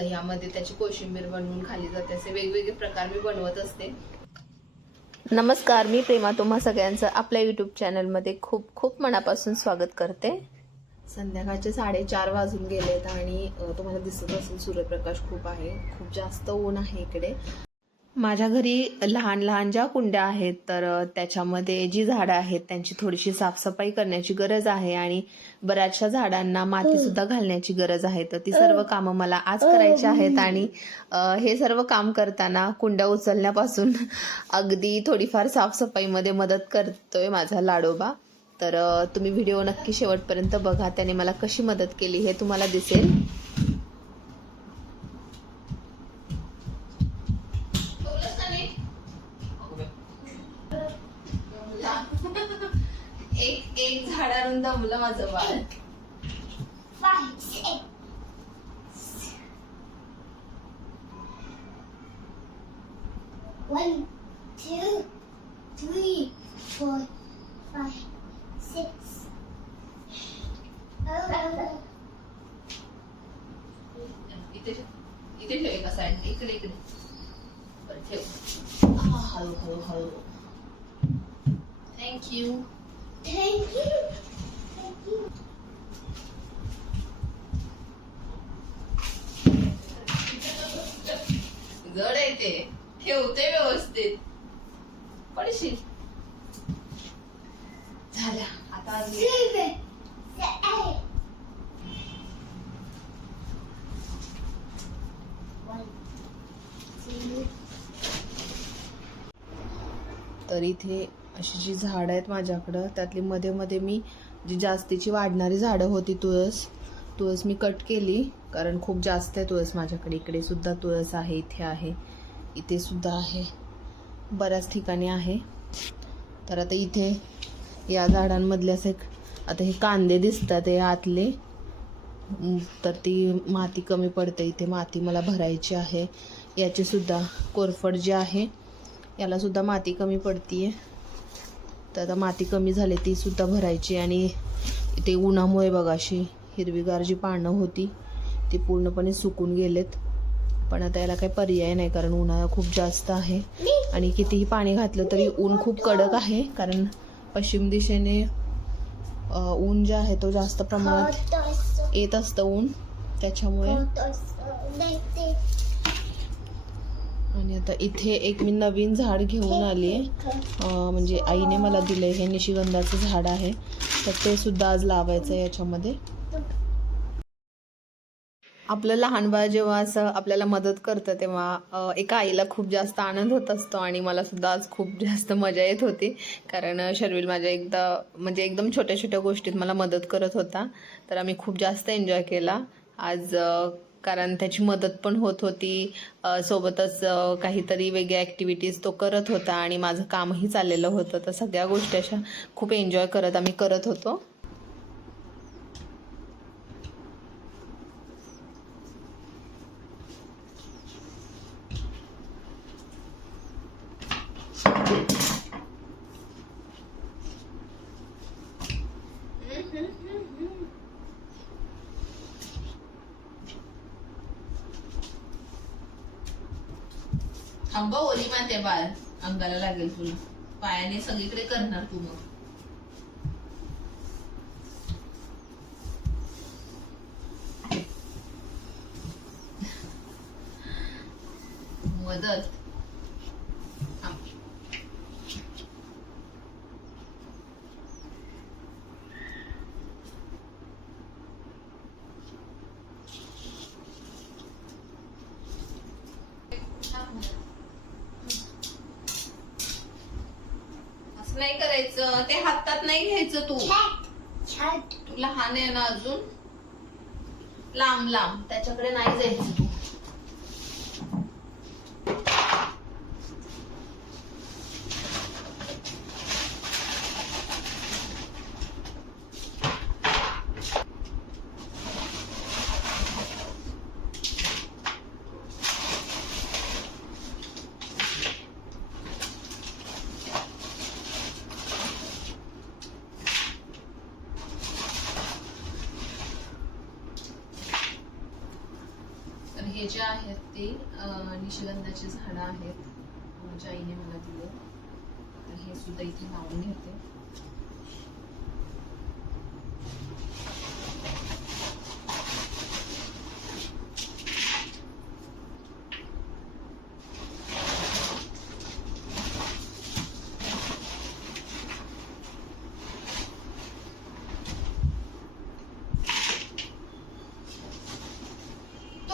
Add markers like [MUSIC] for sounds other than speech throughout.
दह्यामध्ये त्याची कोशिंबीर बनवून खाली जाते. असे वेगवेगळे प्रकार मी बनवत असते. नमस्कार मी प्रेमा तुम्हा सगळ्यांचं आपल्या यूट्यूब चॅनलमध्ये खूप खूप मनापासून स्वागत करते. संध्याकाळचे साडेचार वाजून गेलेत आणि तुम्हाला दिसत असेल सूर्यप्रकाश खूप आहे. खूप जास्त ऊन आहे इकडे. माझ्या घरी लहान लहान ज्या कुंड्या आहेत तर त्याच्यामध्ये जी झाडं आहेत त्यांची थोडीशी साफसफाई करण्याची गरज आहे आणि बऱ्याचशा झाडांना माती सुद्धा घालण्याची गरज आहे. तर ती सर्व कामं मला आज करायची आहेत आणि हे सर्व काम करताना कुंड्या उचलण्यापासून [LAUGHS] अगदी थोडीफार साफसफाईमध्ये मदत करतोय माझा लाडोबा. तर तुम्ही व्हिडिओ नक्की शेवटपर्यंत बघा त्याने मला कशी मदत केली हे तुम्हाला दिसेल. झाडावरून दमलं माझं बाळ Five, जड आहे ते ठेवते व्यवस्थित. पडशील. झाल्या आता तर इथे अशी जी झाडं आहेत माझ्याकडं त्यातली मध्ये मध्ये मी जी जास्तीची वाढणारी झाडं होती तुळस तुळस मी कट केली कारण खूप जास्त आहे तुळस माझ्याकडे. इकडे सुद्धा तुळस आहे इथे आहे इथे सुद्धा आहे बऱ्याच ठिकाणी आहे. तर आता इथे या झाडांमधले असे आता हे कांदे दिसतात हे आतले. तर ती माती कमी पडते इथे माती मला भरायची आहे. याची सुद्धा कोरफड जी आहे याला सुद्धा माती कमी पडतीये. तर आता माती कमी झाली ती सुद्धा भरायची आणि इथे उन्हामुळे बघाशी हिरवीगार जी पानं होती ती पूर्णपणे सुकून गेलेत. पण आता याला काही पर्याय नाही कारण उन्हाळा खूप जास्त आहे. आणि कितीही पाणी घातलं तरी ऊन खूप कडक आहे कारण पश्चिम दिशेने ऊन जे आहे तो जास्त प्रमाणात येत असतं ऊन. त्याच्यामुळे आणि आता इथे एक मी नवीन झाड घेऊन आली आहे. म्हणजे आईने मला दिलं हे निशिगंधाचं झाड आहे. तर ते सुद्धा आज लावायचं आहे याच्यामध्ये. आपलं लहान बाळ जेव्हा असं आपल्याला मदत करतं तेव्हा एका आईला खूप जास्त आनंद होत असतो आणि मला सुद्धा आज खूप [LAUGHS] जास्त मजा येत होती. कारण शर्विल माझ्या एकदा म्हणजे एकदम छोट्या छोट्या गोष्टीत मला मदत करत होता. तर आम्ही खूप जास्त एन्जॉय केला. आज कारण त्याची मदत पण होत होती. सोबतच काहीतरी वेगळ्या ॲक्टिव्हिटीज तो करत होता आणि माझं कामही चाललेलं होतं. तर सगळ्या गोष्टी अशा खूप एन्जॉय करत आम्ही करत होतो. थांबा ओली माते बाळ. अंगाला लागेल तुला. पायाने सगळीकडे करणार तू मग. मदत थांब. असं नाही करायचं. ते हातात नाही घ्यायचं तू. लहान आहे ना अजून? लांब लांब. त्याच्याकडे नाही जायचं तू हे जे आहेत ते निशिगंधाची झाडं आहेत. माझ्या आईने मला दिले. तर हे सुद्धा इथे लावून घेते.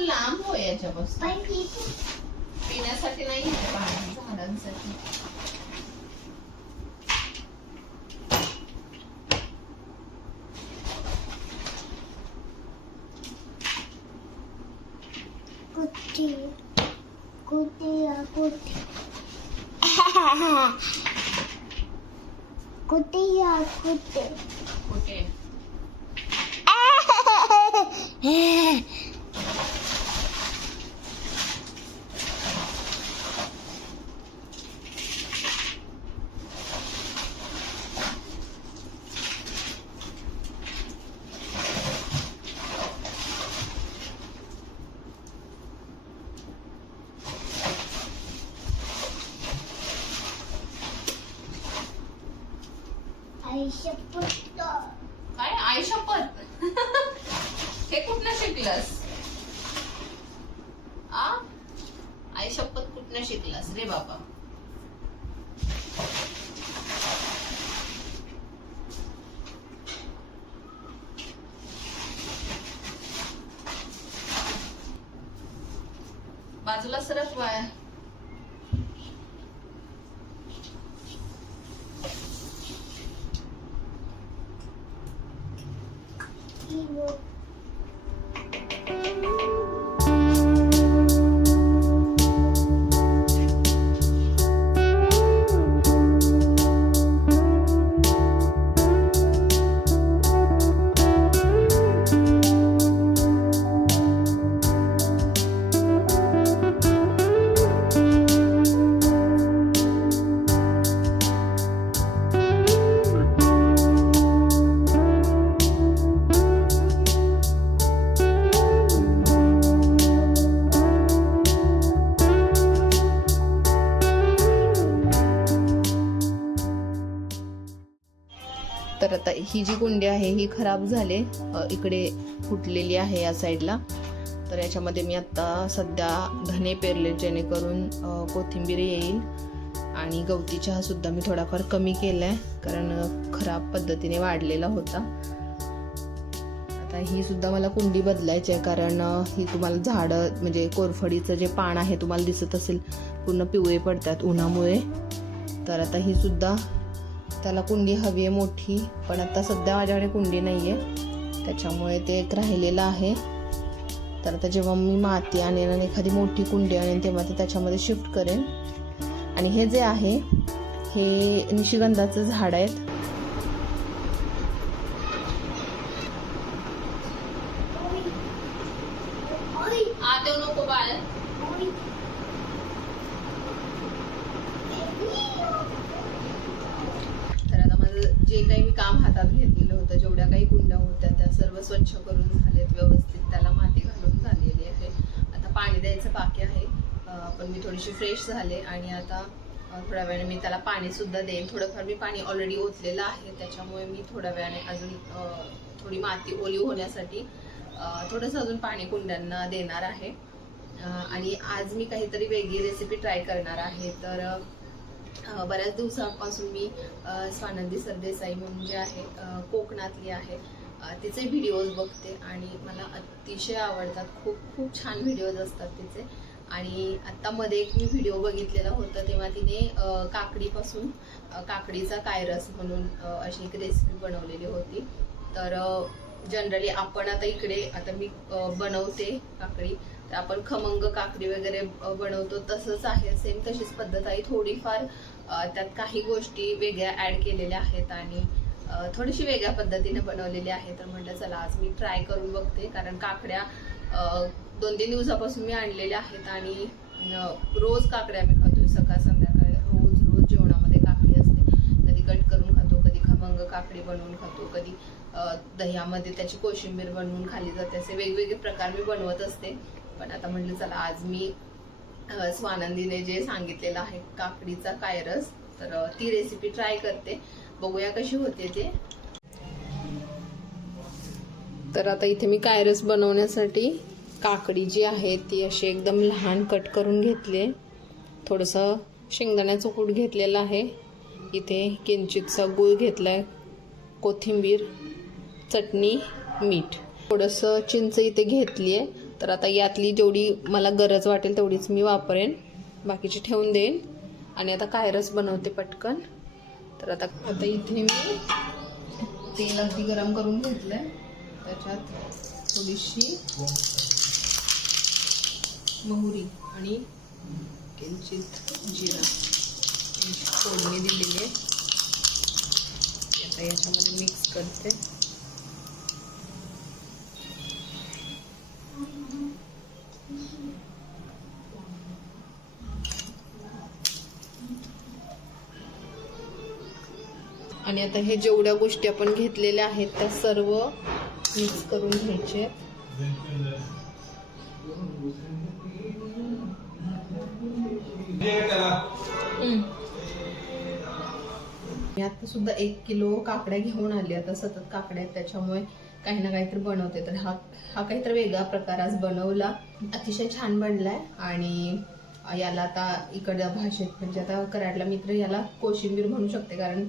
लांब हो याच्यापासून पण इथे पिण्यासाठी नाही आहे पाणी झाडांसाठी कुठे कुठे या कुठे कुठे या कुठे कुठे काय? आई शपथ [LAUGHS] हे कुठनं शिकलास? आ? आई शपथ कुठनं शिकलास रे बाबा? बाजूला सरक तर आता ही जी कुंडी आहे ही खराब झाले इकडे फुटलेली आहे या साईडला. तर याच्यामध्ये मी आत्ता सध्या धने पेरले जेणेकरून कोथिंबीर येईल. आणि गवती चहा सुद्धा मी थोडाफार कमी केला आहे कारण खराब पद्धतीने वाढलेला होता. आता ही सुद्धा मला कुंडी बदलायची आहे कारण ही तुम्हाला झाडं म्हणजे कोरफडीचं जे पान आहे तुम्हाला दिसत असेल पूर्ण पिवळे पडतात उन्हामुळे. तर आता ही सुद्धा त्याला कुंडी हवी आहे मोठी पण आता सध्या माझ्याकडे कुंडी नाही आहे त्याच्यामुळे ते एक राहिलेलं आहे. तर आता जेव्हा मी माती आणेन आणि एखादी मोठी कुंडी आणेन तेव्हा ते त्याच्यामध्ये शिफ्ट करेन. आणि हे जे आहे हे निशिगंधाचं झाड आहेत ओय आत येऊ नको बाळ ओय तर आता माझं जे काही मी काम हातात घेतलेलं होतं. जेवढ्या काही कुंड्या होत्या त्या सर्व स्वच्छ करून झालेत व्यवस्थित त्याला माती घालून झालेली आहे. आता पाणी द्यायचं बाकी आहे. पण मी थोडीशी फ्रेश झाले आणि आता थोड्या वेळाने मी त्याला पाणी सुद्धा देईन. थोडंफार मी पाणी ऑलरेडी ओतलेलं आहे. त्याच्यामुळे मी थोड्या वेळाने अजून थोडी माती ओली होण्यासाठी थोडंसं अजून पाणी कुंड्यांना देणार आहे. आणि आज मी काहीतरी वेगळी रेसिपी ट्राय करणार आहे. तर बऱ्याच दिवसापासून मी स्वानंदी सरदेसाई म्हणून जे आहे कोकणातली आहे तिचे व्हिडिओज बघते आणि मला अतिशय आवडतात. खूप खूप छान व्हिडिओज असतात तिचे. आणि आत्तामध्ये एक मी व्हिडिओ बघितलेला होता तेव्हा तिने काकडीपासून काकडीचा कायरस म्हणून अशी एक रेसिपी बनवलेली होती. तर जनरली आपण आता इकडे आता मी बनवते काकडी. आपण खमंग काकडी वगैरे बनवतो तसंच आहे सेम तशीच पद्धत आहे. थोडीफार त्यात काही गोष्टी वेगळ्या ऍड केलेल्या आहेत आणि थोडीशी वेगळ्या पद्धतीने बनवलेली आहे तर म्हटलं चला आज मी ट्राय करून बघते. कारण काकड्या दोन तीन दिवसापासून मी आणलेल्या आहेत आणि रोज काकड्या मी खातो सकाळ संध्याकाळ रोज रोज जेवणामध्ये काकडी असते. कधी कट करून खातो कधी खमंग काकडी बनवून खातो कधी दह्यामध्ये त्याची कोशिंबीर बनवून खाली जाते. असे वेगवेगळे प्रकार मी बनवत असते. पण आता म्हटलं चला आज मी स्वानंदीने जे सांगितलेलं आहे काकडीचा कायरस तर ती रेसिपी ट्राय करते. बघूया कशी होते ते. तर आता इथे मी कायरस बनवण्यासाठी काकडी जी आहे ती अशी एकदम लहान कट करून घेतली आहे. थोडंसं शेंगदाण्याचं कूट घेतलेलं आहे. इथे किंचितसा गूळ आहे कोथिंबीर चटणी मीठ. थोडंसं चिंच इथे घेतली आहे. तर आता यातली जेवढी मला गरज वाटेल तेवढीच मी वापरेन. बाकीची ठेवून देईन. आणि आता कायरस बनवते पटकन. तर आता आता इथे मी तेल अगदी गरम करून घेतलंय. त्याच्यात थोडीशी मोहरी आणि किंचित जिरा. फोडणी दिलेली आहे. आता याच्यामध्ये मिक्स करते. आणि आता हे जेवढ्या गोष्टी आपण घेतलेल्या आहेत त्या सर्व मिक्स करून घ्यायचे. आता सुद्धा एक किलो काकड्या घेऊन आली. आता सतत काकड्या आहेत त्याच्यामुळे काही ना काहीतरी बनवते. तर हा हा काहीतरी वेगळा प्रकार आज बनवला. अतिशय छान बनलाय आणि याला आता इकडल्या भाषेत म्हणजे आता कराडला मित्र याला कोशिंबीर म्हणू शकते. कारण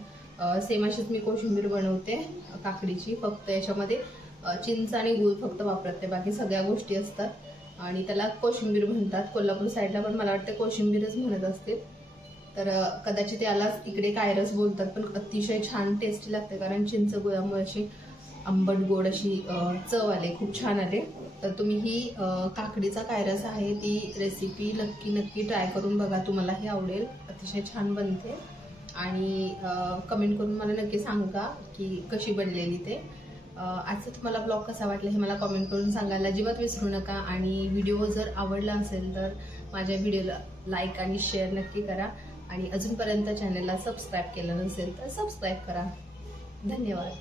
सेम अशीच मी कोशिंबीर बनवते काकडीची. फक्त याच्यामध्ये चिंच आणि गूळ फक्त वापरते. बाकी सगळ्या गोष्टी असतात. आणि त्याला कोशिंबीर म्हणतात. कोल्हापूर साईडला पण मला वाटतं कोशिंबीरच म्हणत असते तर कदाचित यालाच इकडे कायरस बोलतात पण अतिशय छान टेस्टी लागते. कारण चिंच गुळामुळे अशी आंबट गोड अशी चव आले. खूप छान आले. तर तुम्ही ही काकडीचा कायरस आहे ती रेसिपी नक्की नक्की ट्राय करून बघा. तुम्हालाही आवडेल. अतिशय छान बनते. आणि कमेंट करून मला नक्की सांगा की कशी बनलेली ते? आजचा तुम्हाला ब्लॉग कसा वाटला हे मला कमेंट करून सांगायला अजिबात विसरू नका आणि व्हिडिओ जर आवडला असेल तर माझ्या व्हिडिओला लाईक आणि शेअर नक्की करा आणि अजूनपर्यंत चॅनलला सबस्क्राईब केलं नसेल तर सबस्क्राईब करा. धन्यवाद.